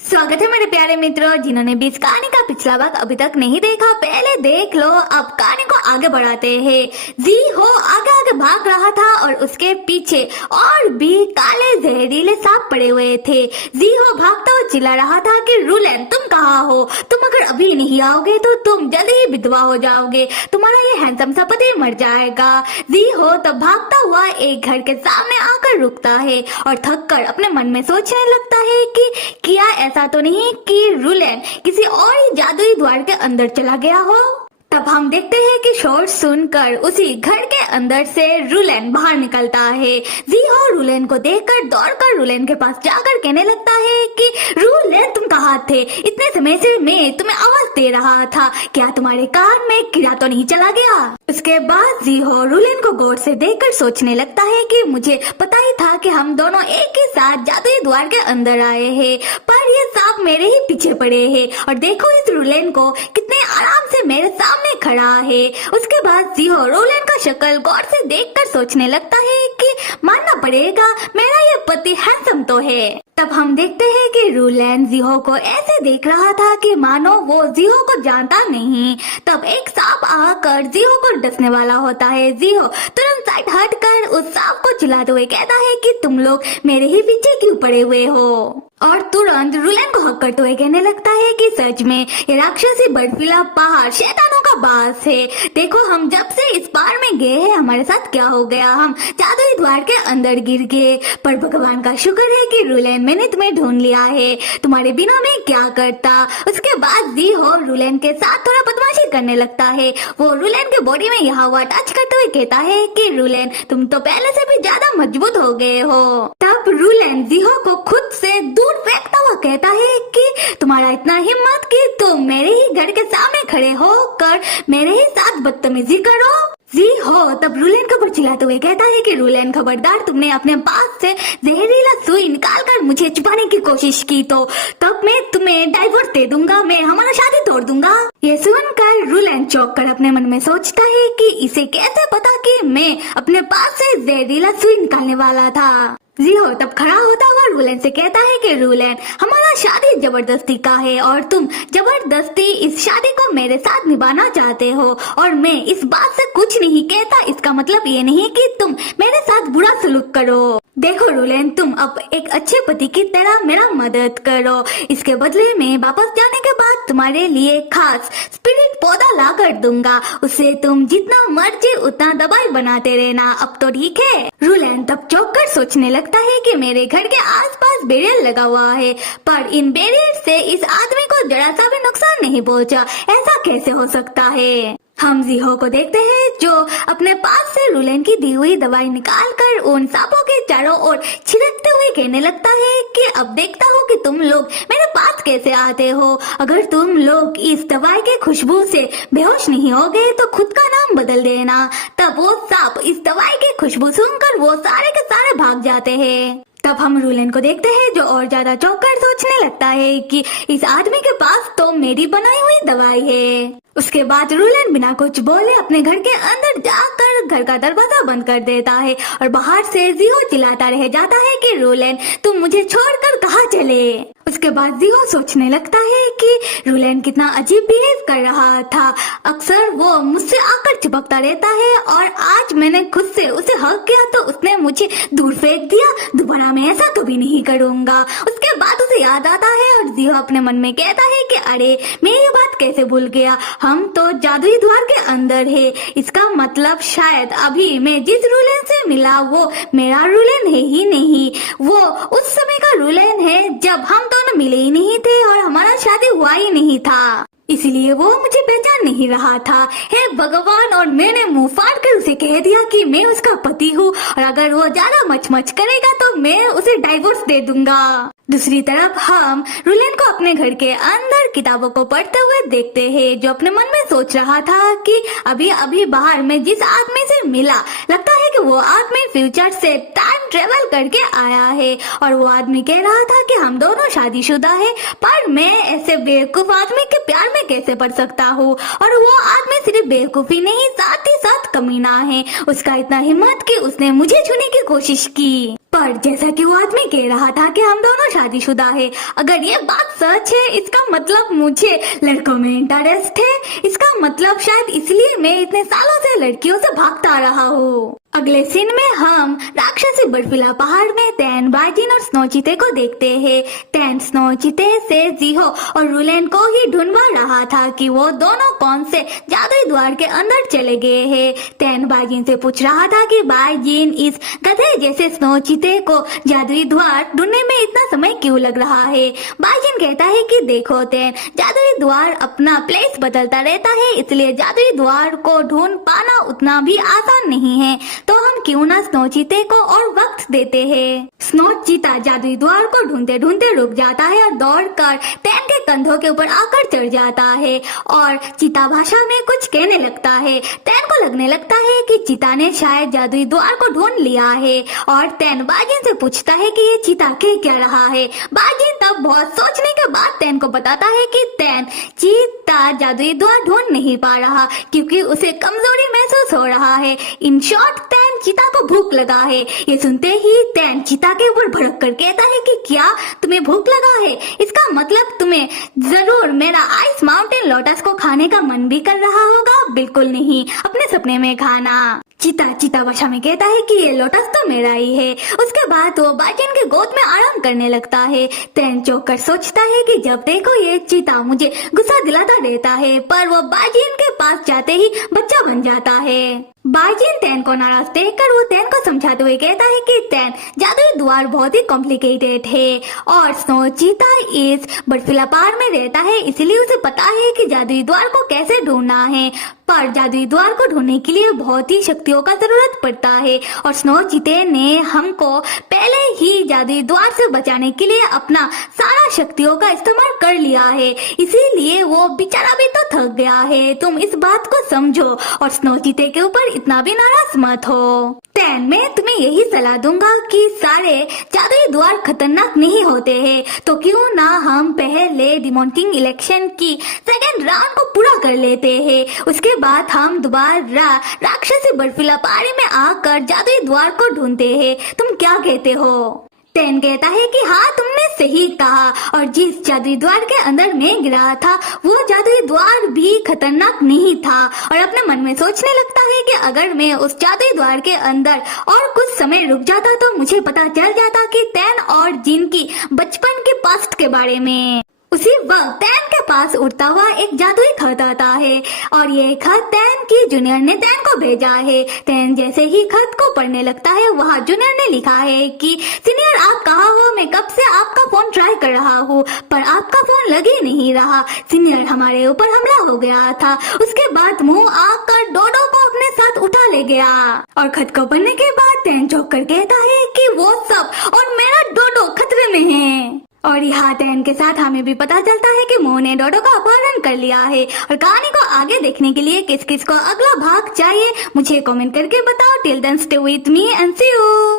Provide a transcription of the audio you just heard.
स्वागत है मेरे प्यारे मित्रों, जिन्होंने भी इस कहानी का पिछला भाग अभी तक नहीं देखा पहले देख लो। अब कहानी को आगे बढ़ाते हैं। जी हो आगे आगे भाग रहा था और उसके पीछे और भी काले जहरीले सांप पड़े हुए थे। जी हो भागता हुआ चिल्ला रहा था कि रूलन तुम कहाँ हो? तुम अगर अभी नहीं आओगे तो तुम जल्दी ही विधवा हो जाओगे, तुम्हारा ये हैंडसम सा पति मर जाएगा। जी हो तब भागता हुआ एक घर के सामने आकर रुकता है और थक कर अपने मन में सोचने लगता है कि क्या ऐसा तो नहीं कि रूलन किसी और ही जादुई द्वार के अंदर चला गया हो। तब हम देखते हैं कि शोर सुनकर उसी घर के अंदर से रूलन बाहर निकलता है। जी हो रूलन को देखकर दौड़कर रूलन के पास जाकर कहने लगता है कि रूलन तुम कहाँ थे? इतने समय से मैं तुम्हें आवाज दे रहा था, क्या तुम्हारे कान में कीड़ा तो नहीं चला गया? उसके बाद जी हो रूलन को गौर से देखकर सोचने लगता है कि मुझे पता ही था कि हम दोनों एक ही साथ जादुई द्वार के अंदर आए हैं, पर ये सांप मेरे ही पीछे पड़े हैं और देखो इस रूलन को कितने आराम से मेरे सामने खड़ा है। उसके बाद जीहो रूलन का शक्ल गौर से देखकर सोचने लगता है कि मानना पड़ेगा मेरा ये पति हैंडसम तो है। तब हम देखते हैं कि रूलन जीहो को ऐसे देख रहा था कि मानो वो जीहो को जानता नहीं। तब एक सांप आकर जीहो को डसने वाला होता है। जीहो तुरंत साइड हटकर उस सांप को चिल्लाते हुए कहता है कि तुम लोग मेरे ही पीछे क्यों पड़े हुए हो? और तुरंत रूलन को हक करते हुए कहने लगता है कि सच में ये राक्षसी बर्फीला पहाड़ शैतानों का बास है। देखो हम जब से इस पहाड़ में गए हैं हमारे साथ क्या हो गया, हम जादुई द्वार के अंदर गिर गए। पर भगवान का शुक्र है कि रूलन मैंने तुम्हें ढूंढ लिया है, तुम्हारे बिना मैं क्या करता। उसके बाद जी हो रूलन के साथ थोड़ा बदमाशी करने लगता है। वो रूलन के बॉडी में यहाँ हुआ टच करते हुए कहता है कि रूलन तुम तो पहले से भी ज्यादा मजबूत हो गए हो। तब रूलन जीहो को खुद से दूर फेंकता हुआ कहता है कि तुम्हारा इतना हिम्मत कि तुम मेरे ही घर के सामने खड़े होकर मेरे ही साथ बदतमीजी करो। जी हो तब रूलन को चिल्लाते हुए कहता है कि रूलन खबरदार, तुमने अपने पास से जहरीला सुई निकाल कर मुझे छुपाने की कोशिश की तो तब मैं तुम्हें डाइवोर्स दे दूंगा, मैं हमारा शादी तोड़ दूंगा। ये सुनकर रूलन चौंक कर अपने मन में सोचता है कि इसे कैसे पता कि मैं अपने पास से जहरीला सुई निकालने वाला था। जी हो तब खड़ा होता हुआ रूलन से कहता है कि रूलन हमारा शादी जबरदस्ती का है और तुम जबरदस्ती इस शादी को मेरे साथ निभाना चाहते हो और मैं इस बात से कुछ नहीं कहता। इसका मतलब ये नहीं कि तुम मेरे साथ बुरा सलूक करो। देखो रूलन तुम अब एक अच्छे पति की तरह मेरा मदद करो, इसके बदले में वापस जाने के बाद तुम्हारे लिए खास स्पिरिट पौधा ला कर दूंगा, उससे तुम जितना मर्जी उतना दवाई बनाते रहना। अब तो ठीक है? रूलन तब चौंक कर सोचने लगता है कि मेरे घर के आसपास बैरियर लगा हुआ है, पर इन बैरियर से इस आदमी को जरा सा भी नुकसान नहीं पहुंचा, ऐसा कैसे हो सकता है? हम जीहो को देखते हैं जो अपने पास से रूलन की दी हुई दवाई निकालकर उन सांपों के चारों ओर छिड़कते हुए कहने लगता है कि अब देखता हूँ कि तुम लोग मेरे पास कैसे आते हो। अगर तुम लोग इस दवाई के खुशबू से बेहोश नहीं हो गए तो खुद का नाम बदल देना। तब वो सांप इस दवाई की खुशबू सुनकर वो सारे के सारे भाग जाते हैं। तब हम रूलन को देखते हैं जो और ज्यादा चौंक कर सोचने लगता है कि इस आदमी के पास तो मेरी बनाई हुई दवाई है। उसके बाद रूलन बिना कुछ बोले अपने घर के अंदर जाकर घर का दरवाजा बंद कर देता है और बाहर से जीहो चिल्लाता रह जाता है कि रूलन तुम मुझे छोड़कर कहाँ चले। उसके बाद जीहो सोचने लगता है कि रूलन कितना अजीब बिहेव कर रहा था, अक्सर वो मुझसे आकर चिपकता रहता है और आज मैंने खुद से उसे हक किया तो उसने मुझे दूर फेंक दिया, दोबारा मैं ऐसा कभी नहीं करूँगा। उसके बाद उसे याद आता है और जीहो अपने मन में कहता है कि अरे मैं ये बात कैसे भूल गया, हम तो जादुई द्वार के अंदर है, इसका मतलब शायद अभी मैं जिस रूलन से मिला वो मेरा रूलन है ही नहीं, वो उस समय का रूलन है जब हम दोनों मिले ही नहीं थे और हमारा शादी हुआ ही नहीं था, इसलिए वो मुझे पहचान नहीं रहा था। हे भगवान, और मैंने मुंह फाड़ कर उसे कह दिया कि मैं उसका पति हूँ और अगर वो ज्यादा मच करेगा तो मैं उसे डाइवोर्स दे दूंगा। दूसरी तरफ हम रूलन को अपने घर के अंदर किताबों को पढ़ते हुए देखते हैं जो अपने मन में सोच रहा था कि अभी अभी बाहर में जिस आदमी से मिला लगता है कि वो आदमी फ्यूचर से टाइम ट्रेवल करके आया है और वो आदमी कह रहा था कि हम दोनों शादीशुदा है, पर मैं ऐसे बेवकूफ आदमी के प्यार में कैसे पड़ सकता हूँ। और वो आदमी सिर्फ बेवकूफी नहीं साथ ही साथ कमीना है, उसका इतना हिम्मत कि उसने मुझे छूने की कोशिश की। पर जैसा कि वो आदमी कह रहा था कि हम दोनों शादीशुदा है, अगर ये बात सच है इसका मतलब मुझे लड़कों में इंटरेस्ट है। इसका मतलब शायद इसलिए मैं इतने सालों से लड़कियों से भागता रहा हूँ। अगले सीन में हम राक्षसी बर्फीला पहाड़ में तैन, बाजिन और स्नो चीते को देखते हैं। तैन स्नो चीते से जीहो और रुलेन को ही ढूंढवा रहा था कि वो दोनों कौन से जादुई द्वार के अंदर चले गए हैं। तैन बाजिन से पूछ रहा था कि बाजिन इस गधे जैसे स्नो चीते को जादुई द्वार ढूंढने में इतना समय क्यों लग रहा है। बाजिन कहता है कि देखो तैन, जादुई द्वार अपना प्लेस बदलता रहता है, इसलिए जादुई द्वार को ढूंढ पाना उतना भी आसान नहीं है, तो हम क्यों ना स्नो चीते को और वक्त देते हैं। स्नो चीता जादुई द्वार को ढूंढते ढूंढते रुक जाता है और दौड़कर तैन के कंधों के ऊपर आकर चढ़ जाता है और चीता भाषा में कुछ कहने लगता है। तैन को लगने लगता है कि चीता ने शायद जादुई द्वार को ढूंढ लिया है और तैन बाजिन से पूछता है कि ये चीता कह क्या रहा है। बाजिन तब बहुत सोचने के बाद तैन को बताता है कि तैन चीता जादुई द्वार ढूंढ नहीं पा रहा क्योंकि उसे कमजोरी महसूस हो रहा है। इन शॉर्ट तैन चीता को भूख लगा है। ये सुनते ही तैन चीता के ऊपर भड़क कर कहता है कि क्या तुम्हें भूख लगा है? इसका मतलब तुम्हें जरूर मेरा आइस माउंटेन लोटस को खाने का मन भी कर रहा होगा। बिल्कुल नहीं, अपने सपने में खाना। चीता भाषा में कहता है कि ये लोटस तो मेरा ही है। उसके बाद वो बाजिन के गोद में आराम करने लगता है। तैन चौंक कर सोचता है कि जब देखो ये चीता मुझे गुस्सा दिलाता रहता है, पर वो बाजिन के पास जाते ही बच्चा बन जाता है। बाजिन तैन को नाराज देखकर वो तैन को समझाते हुए कहता है कि तैन, जादुई द्वार बहुत ही कॉम्प्लिकेटेड है और स्नो चीता इस बर्फीला पहाड़ में रहता है, इसलिए उसे पता है कि जादुई द्वार को कैसे ढूंढना है। पर जादुई द्वार को ढूंढने के लिए बहुत ही शक्तियों का जरूरत पड़ता है और स्नो चीते ने हमको पहले ही जादुई द्वार से बचाने के लिए अपना सारा शक्तियों का इस्तेमाल कर लिया है, इसीलिए वो बेचारा भी तो थक गया है। तुम इस बात को समझो और स्नो चीते के ऊपर इतना भी नाराज मत हो। तैन, मैं तुम्हें यही सलाह दूंगा कि सारे जादुई द्वार खतरनाक नहीं होते हैं, तो क्यों ना हम पहले डिमॉन किंग इलेक्शन की सेकेंड राउंड को पूरा कर लेते हैं। उसके बाद हम दोबारा राक्षसी बर्फीला पहाड़ी में आकर जादुई द्वार को ढूंढते हैं। तुम क्या कहते हो? तैन कहता है कि हाँ, तुमने सही कहा और जिस जादुई द्वार के अंदर मैं गिरा था वो जादुई द्वार भी खतरनाक नहीं था। और अपने मन में सोचने लगता है कि अगर मैं उस जादुई द्वार के अंदर और कुछ समय रुक जाता तो मुझे पता चल जाता कि तैन और जिन की बचपन के पास्ट के बारे में। उसी वक्त तैन के पास उड़ता हुआ एक जादुई खत आता है और ये खत तैन की जूनियर ने तैन को भेजा है। तैन जैसे ही खत को पढ़ने लगता है, वहाँ जूनियर ने लिखा है कि सीनियर, आप कहाँ हो? मैं कब से आपका फोन ट्राई कर रहा हूँ पर आपका फोन लग ही नहीं रहा। सीनियर, हमारे ऊपर हमला हो गया था, उसके बाद मुंह आकर डोडो को अपने साथ उठा ले गया। और खत को पढ़ने के बाद तैन चौंक कर कहता है कि वो सब और मेरा डोडो खतरे में है। और यहाँ तैन के साथ हमें भी पता चलता है कि मोह ने डोडो का अपहरण कर लिया है। और कहानी को आगे देखने के लिए किस किस को अगला भाग चाहिए मुझे कमेंट करके बताओ। Till then stay with me and see you.